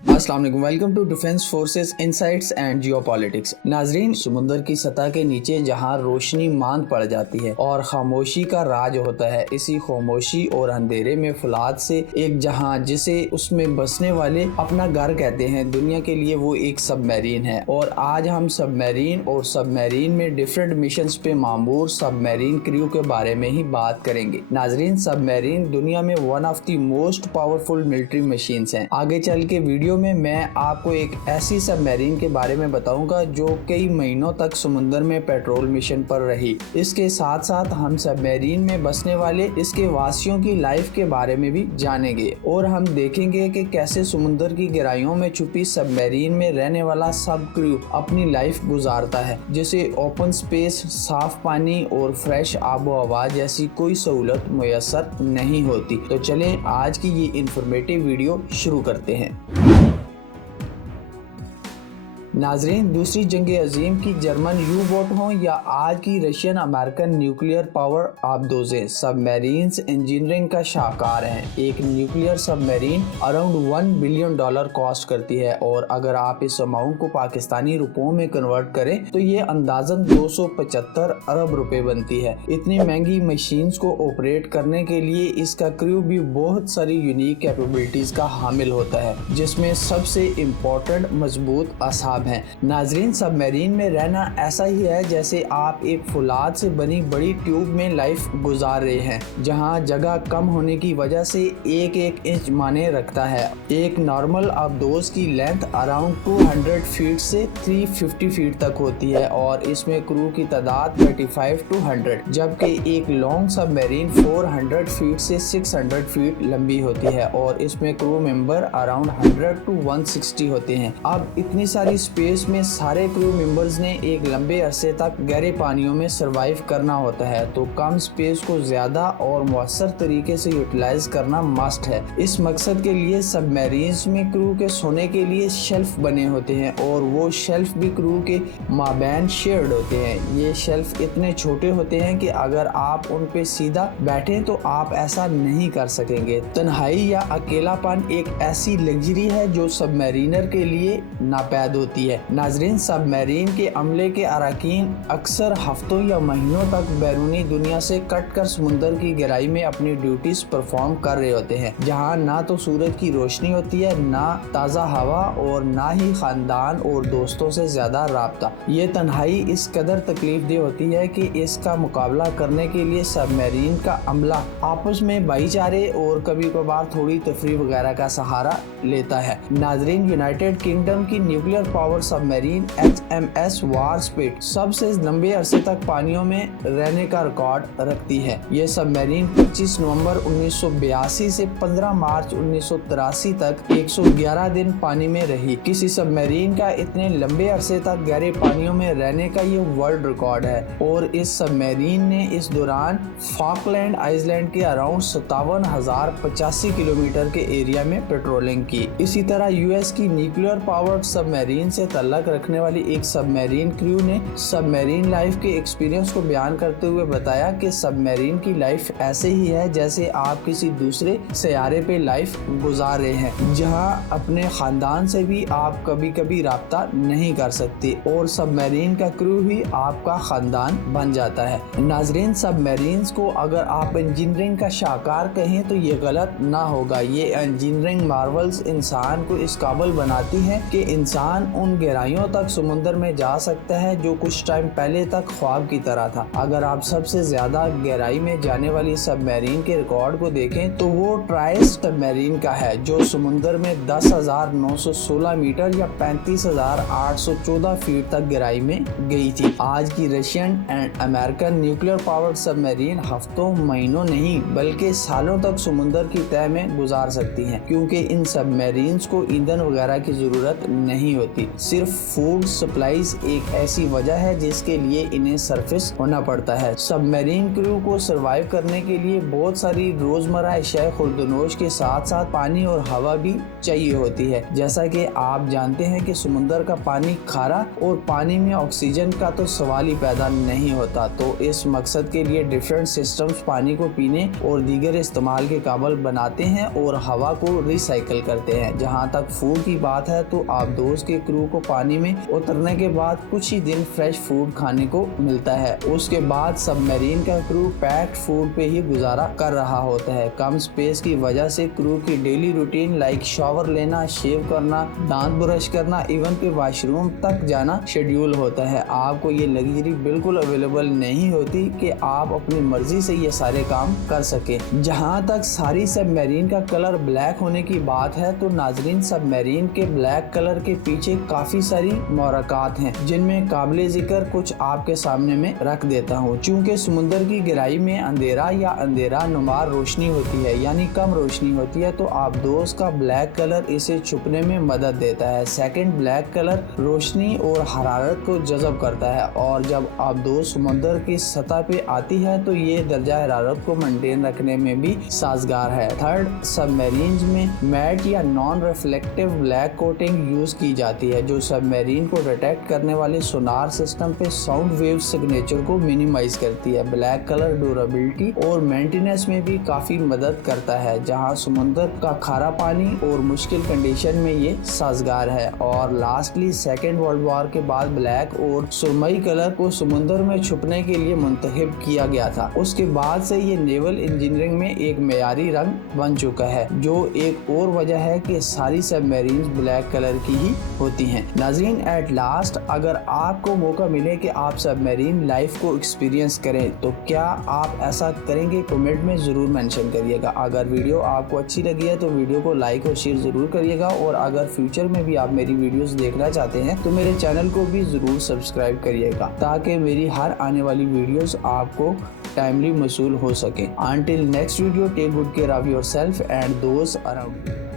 अस्सलाम वालेकुम, welcome to defence forces insights and geopolitics. नाजरीन, समुद्र की सतह के नीचे जहां रोशनी मांद पड़ जाती है और खामोशी का राज होता है, इसी खामोशी और अंधेरे में फुलाद से एक जहां जिसे उसमें बसने वाले अपना घर कहते हैं, दुनिया के लिए वो एक सबमरीन है। और आज हम सबमरीन और सबमरीन में डिफरेंट मिशंस पे मामूर सबमरीन क्रू के बारे में ही बात करेंगे। नाजरीन, सबमरीन दुनिया में one of the most powerful military machines हैं। आगे चल के वीडियो में मैं आपको एक ऐसी सबमरीन के बारे में बताऊंगा जो कई महीनों तक समुद्र में पेट्रोल मिशन पर रही। इसके साथ साथ हम सबमरीन में बसने वाले इसके वासियों की लाइफ के बारे में भी जानेंगे और हम देखेंगे कि कैसे समुद्र की गहराइयों में छुपी सबमरीन में रहने वाला सब क्रू अपनी लाइफ गुजारता है, जिसे ओपन स्पेस, साफ पानी और फ्रेश आबो हवा जैसी कोई सहूलत मुयस्सर नहीं होती। तो चलें आज की ये इंफॉर्मेटिव वीडियो शुरू करते हैं। नाजरीन, दूसरी जंग अजीम की जर्मन यू बोट हो या आज की रशियन अमेरिकन न्यूक्लियर पावर आबदोजें, सबमरीन्स इंजीनियरिंग का शाहकार हैं। एक nuclear submarine around $1 billion cost करती है और अगर आप इस अमाउंट को पाकिस्तानी रुपयों में कन्वर्ट करें तो ये अंदाजन 275 अरब रुपए बनती है। इतनी महंगी मशीन्स को ऑपरेट करने के लिए इसका क्रू भी बहुत सारी यूनिक कैपेबिलिटीज का हामिल होता है, जिसमें सबसे इम्पोर्टेंट मजबूत असाब है। नाजरीन, सबमरीन में रहना ऐसा ही है जैसे आप एक फुलाद से बनी बड़ी ट्यूब में लाइफ गुजार रहे हैं, जहां जगह कम होने की वजह से एक एक इंच माने रखता है। एक नॉर्मल आबदोज की लेंथ अराउंड 200 फीट से 350 फीट तक होती है और इसमें क्रू की तादाद 35 to 100, जबकि एक लॉन्ग सबमरीन 400 फीट से 600 फीट लंबी होती है और इसमें क्रू मेंबर अराउंड 100 to 160 होते हैं। अब इतनी सारी स्पेस में सारे क्रू मेंबर्स ने एक लंबे अरसे तक गहरे पानियों में सरवाइव करना होता है, तो कम स्पेस को ज्यादा और मौसर तरीके से यूटिलाइज करना मस्ट है। इस मकसद के लिए सबमरीन्स में क्रू के सोने के लिए शेल्फ बने होते हैं और वो शेल्फ भी क्रू के माबैन शेयर्ड होते हैं। ये शेल्फ इतने छोटे होते हैं कि अगर आप उन पे सीधा बैठे तो आप ऐसा नहीं कर सकेंगे। तन्हाई या अकेलापन एक ऐसी लग्जरी है जो सबमरीनर के लिए नापैद होती है। नाजरीन, सबमरीन के अमले के अरकान अक्सर हफ्तों या महीनों तक बैरूनी दुनिया से कट कर समुद्र की गहराई में अपनी ड्यूटीज परफॉर्म कर रहे होते हैं, जहां ना तो सूरज की रोशनी होती है, ना ताज़ा हवा और ना ही खानदान और दोस्तों से ज्यादा राब्ता। ये तन्हाई इस कदर तकलीफदेह होती है कि इसका मुकाबला करने के लिए सबमरीन का अमला आपस में भाईचारे और कभी कभार थोड़ी तफरी वगैरह का सहारा लेता है। नाजरीन, यूनाइटेड किंगडम की न्यूक्लियर पावर सबमरीन HMS वारस्पिट सबसे लंबे अरसे तक पानियों में रहने का रिकॉर्ड रखती है। यह सबमरीन 25 नवंबर 1982 से 15 मार्च 1983 तक 111 दिन पानी में रही। किसी सबमरीन का इतने लंबे अरसे तक गहरे पानियों में रहने का ये वर्ल्ड रिकॉर्ड है और इस सबमरीन ने इस दौरान फॉकलैंड आइलैंड के अराउंड 57,085 किलोमीटर के एरिया में पेट्रोलिंग की। इसी तरह यूएस की न्यूक्लियर पावर्ड सबमरीन से तल्लक रखने वाली एक सबमरीन क्रू ने सबमरीन लाइफ के एक्सपीरियंस को बयान करते हुए बताया कि सबमरीन की लाइफ ऐसे ही है जैसे आप किसी दूसरे सैयारे पे लाइफ गुजार रहे हैं, जहां अपने खानदान से भी आप कभी कभी राब्ता नहीं कर सकते और सबमरीन का क्रू ही आपका खानदान बन जाता है। नाजरीन, सबमरीन्स को अगर आप इंजीनियरिंग का शाहकार कहें तो ये गलत ना होगा। ये इंजीनियरिंग मार्वल्स इंसान को इस काबिल बनाती है कि इंसान उन गहराइयों तक समुद्र में जा सकता है जो कुछ टाइम पहले तक ख्वाब की तरह था। अगर आप सबसे ज्यादा गहराई में जाने वाली सबमरीन के रिकॉर्ड को देखें तो वो ट्राइस सबमरीन का है, जो समुद्र में 10,916 मीटर या 35,814 फीट तक गहराई में गई थी। आज की Russian and American nuclear powered submarine हफ्तों, महीनों नहीं बल्कि सालों तक समुद्र की तह में गुजार सकती हैं, क्योंकि इन सबमरीन्स को ईंधन वगैरह की जरूरत नहीं होती। सिर्फ फूड सप्लाईज एक ऐसी वजह है जिसके लिए इन्हें सरफेस होना पड़ता है। सबमरीन क्रू को सरवाइव करने के लिए बहुत सारी रोजमर्रा अशिया खुर्दनोश के साथ साथ पानी और हवा भी चाहिए होती है। जैसा कि आप जानते हैं कि समुद्र का पानी खारा और पानी में ऑक्सीजन का तो सवाल ही पैदा नहीं होता, तो इस मकसद के लिए डिफरेंट सिस्टम्स पानी को पीने और दीगर इस्तेमाल के काबिल बनाते हैं और हवा को रिसाइकिल करते हैं। जहाँ तक फूड की बात है तो आबदोज के क्रू को पानी में उतरने के बाद कुछ ही दिन फ्रेश फूड खाने को मिलता है। उसके बाद सबमरीन का क्रू पैक्ड फूड पे ही गुजारा कर रहा होता है। कम स्पेस की वजह से क्रू की डेली रूटीन लाइक शावर लेना, शेव करना, दांत ब्रश करना, इवन के वॉशरूम तक जाना शेड्यूल होता है। आपको ये लग्जरी बिल्कुल अवेलेबल नहीं होती कि आप अपनी मर्जी से ये सारे काम कर सके। जहाँ तक सारी सबमरीन का कलर ब्लैक होने की बात है तो नाजरीन, सबमरीन के ब्लैक कलर के पीछे काफी सारी मौरक़ात हैं जिनमें काबिल जिक्र कुछ आपके सामने में रख देता हूँ। चूँकि समुद्र की गहराई में अंधेरा या अंधेरा नुमार रोशनी होती है, यानी कम रोशनी होती है, तो आबदोज का ब्लैक कलर इसे छुपने में मदद देता है। सेकंड, ब्लैक कलर रोशनी और हरारत को जज़ब करता है और जब आबदोज समुद्र की सतह पे आती है तो ये दर्जा हरारत को मेंटेन रखने में भी साजगार है। थर्ड, सबमरीन में मैट या non reflective black coating use की जाती है जो सबमरीन को डिटेक्ट करने वाले सोनार सिस्टम पे साउंड वेव सिग्नेचर को मिनिमाइज करती है। ब्लैक कलर ड्यूरेबिलिटी और मेंटेनेंस में भी काफी मदद करता है, जहां समुद्र का खारा पानी और मुश्किल कंडीशन में ये साजगार है। और लास्टली, सेकेंड वर्ल्ड वॉर के बाद ब्लैक और सुरमई कलर को समुद्र में छुपने के लिए मुंतखब किया गया था। उसके बाद से ये नेवल इंजीनियरिंग में एक मेयारी रंग बन चुका है, जो एक और वजह है कि सारी सबमरीन ब्लैक कलर की ही होती हैं। नाज़रीन, एट लास्ट, अगर आपको मौका मिले कि आप सबमरीन लाइफ को एक्सपीरियंस करें तो क्या आप ऐसा करेंगे? कमेंट में जरूर मेंशन करिएगा। अगर वीडियो आपको अच्छी लगी है तो वीडियो को लाइक और शेयर जरूर करिएगा और अगर फ्यूचर में भी आप मेरी वीडियोस देखना चाहते हैं तो मेरे चैनल को भी जरूर सब्सक्राइब करिएगा ताकि मेरी हर आने वाली वीडियोस आपको टाइमली मौसूल हो सके। Until next video, take good care of yourself and those around you.